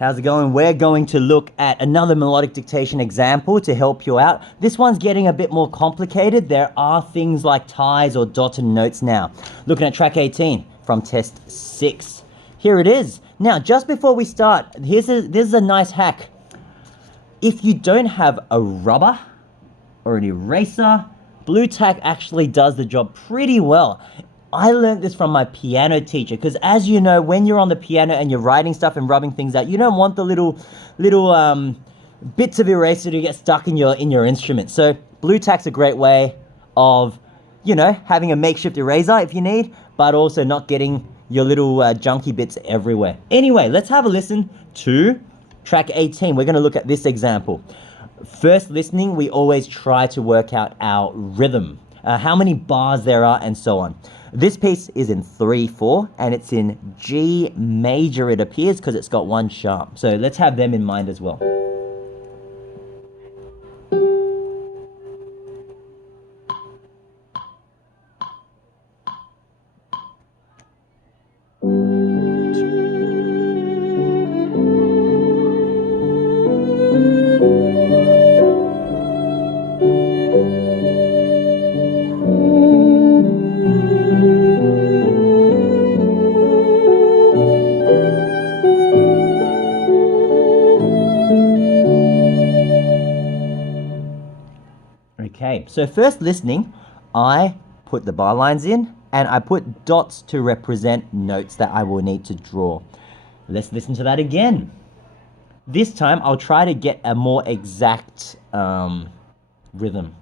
How's it going? We're going to look at another melodic dictation example to help you out. This one's getting a bit more complicated. There are things like ties or dotted notes now. Looking at track 18 from test 6. Here it is. Now, just before we start, this is a nice hack. If you don't have a rubber or an eraser, blue tack actually does the job pretty well. I learned this from my piano teacher because, as you know, when you're on the piano and you're writing stuff and rubbing things out, you don't want the little bits of eraser to get stuck in your instrument. So blue tack's a great way of, having a makeshift eraser if you need, but also not getting your little junky bits everywhere. Anyway, let's have a listen to track 18. We're going to look at this example. First listening, we always try to work out our rhythm, how many bars there are, and so on. This piece is in 3/4, and it's in G major, it appears, because it's got one sharp. So let's have them in mind as well. Okay, so first listening, I put the bar lines in and I put dots to represent notes that I will need to draw. Let's listen to that again. This time I'll try to get a more exact rhythm.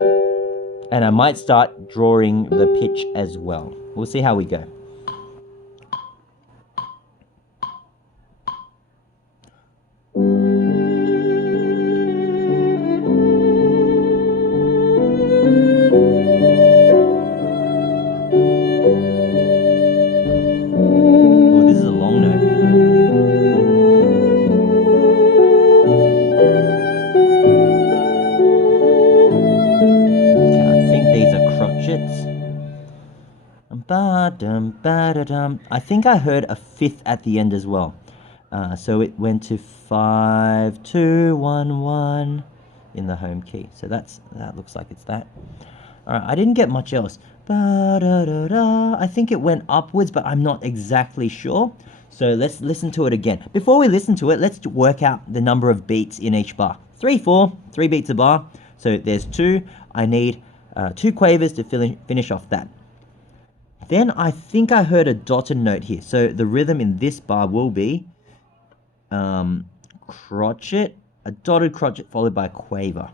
And I might start drawing the pitch as well. We'll see how we go. I think I heard a fifth at the end as well. So it went to 5, 2, 1, 1 in the home key. So that looks like it's that. Alright, I didn't get much else. I think it went upwards, but I'm not exactly sure. So let's listen to it again. Before we listen to it, let's work out the number of beats in each bar. 3, 4, 3 beats a bar. So there's 2. I need 2 quavers to finish off that. Then I think I heard a dotted note here. So the rhythm in this bar will be crotchet, a dotted crotchet followed by a quaver.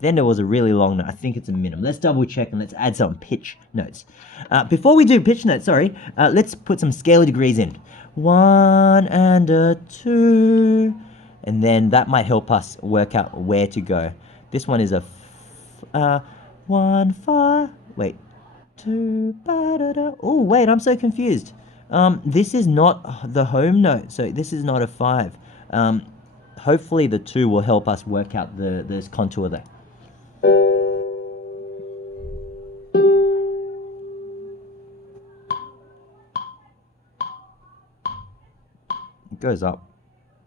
Then there was a really long note. I think it's a minimum. Let's double check and let's add some pitch notes. Before we do pitch notes, let's put some scale degrees in. 1 and a 2. And then that might help us work out where to go. This one is a 1, 5. Wait. 2, oh wait, I'm so confused. This is not the home note, so this is not a 5. Hopefully the 2 will help us work out this contour there. It goes up.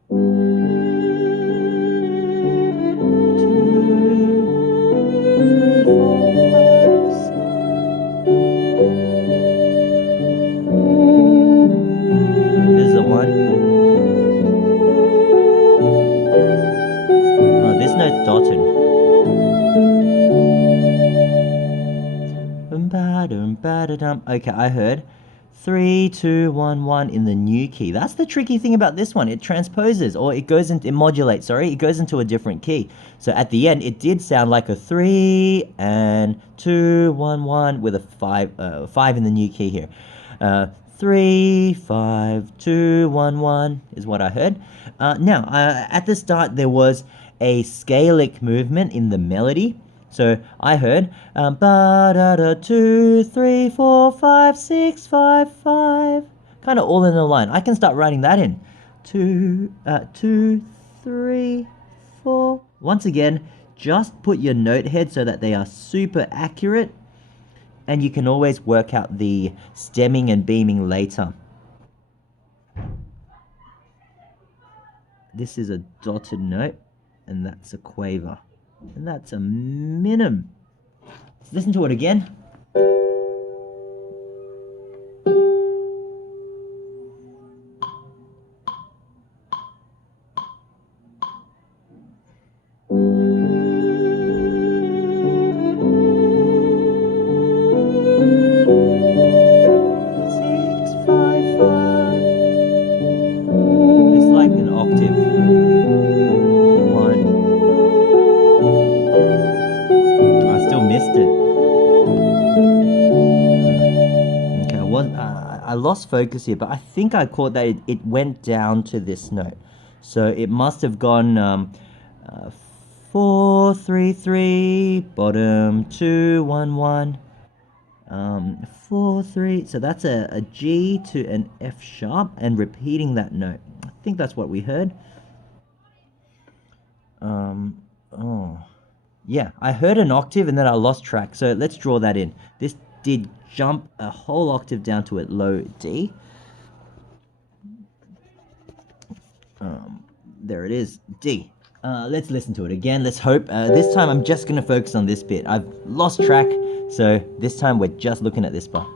2, 3, 4, 5, 6. This is a 1. Oh, this note's dotted. Okay, I heard 3, 2, 1, 1 in the new key. That's the tricky thing about this one. It transposes, or it modulates, it goes into a different key. So at the end, it did sound like a 3 and 2, 1, 1 with a 5 in the new key here. 3, 5, 2, 1, 1 is what I heard. Now, at the start, there was a scalic movement in the melody. So I heard 2, 3, 4, 5, 6, 5, 5, kind of all in a line. I can start writing that in. 2, 3, 4. Once again, just put your note head so that they are super accurate, and you can always work out the stemming and beaming later. this is a dotted note, and that's a quaver, and that's a minim. Let's listen to it again. I lost focus here, but I think I caught that it went down to this note. So it must have gone 4, 3, 3, bottom 2, 1, 1, 4, 3. So that's a G to an F sharp and repeating that note. I think that's what we heard. Oh, yeah, I heard an octave and then I lost track. So let's draw that in. This did jump a whole octave down to a low D. There it is, D. Let's listen to it again. Let's hope. This time I'm just going to focus on this bit. I've lost track, so this time we're just looking at this part.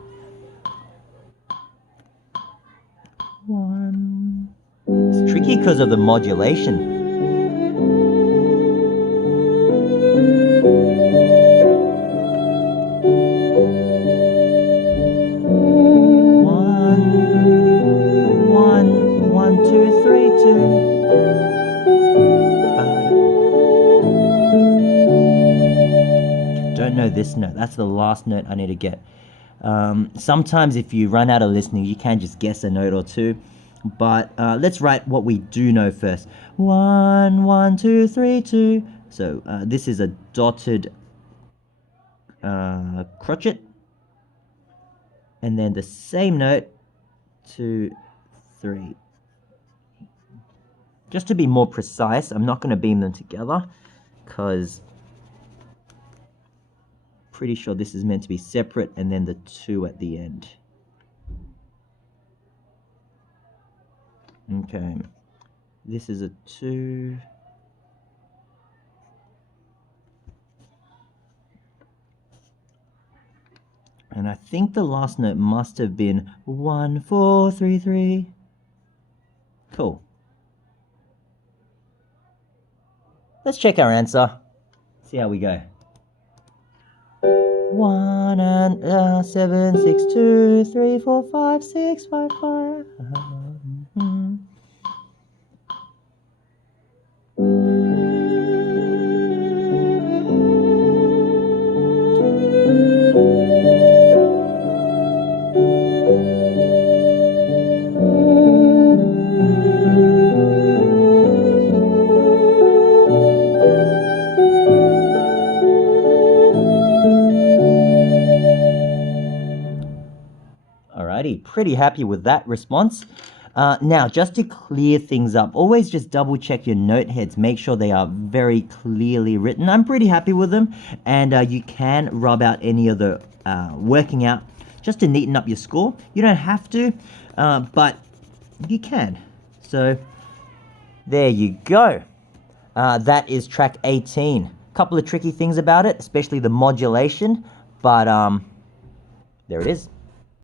1. It's tricky because of the modulation. Don't know this note. That's the last note I need to get. Sometimes if you run out of listening, you can just guess a note or two. But let's write what we do know first. 1, 1, 2, 3, 2. So this is a dotted crotchet. And then the same note, 2, 3. Just to be more precise, I'm not going to beam them together because pretty sure this is meant to be separate and then the 2 at the end. Okay, this is a 2. And I think the last note must have been 1, 4, 3, 3. Cool. Let's check our answer. See how we go. 1 and 7, 6, 2, 3, 4, 5, 6, 5, 5. Pretty happy with that response. Now, just to clear things up, always just double check your note heads. Make sure they are very clearly written. I'm pretty happy with them. And you can rub out any of the working out just to neaten up your score. You don't have to, but you can. So there you go. That is track 18. Couple of tricky things about it, especially the modulation, but there it is.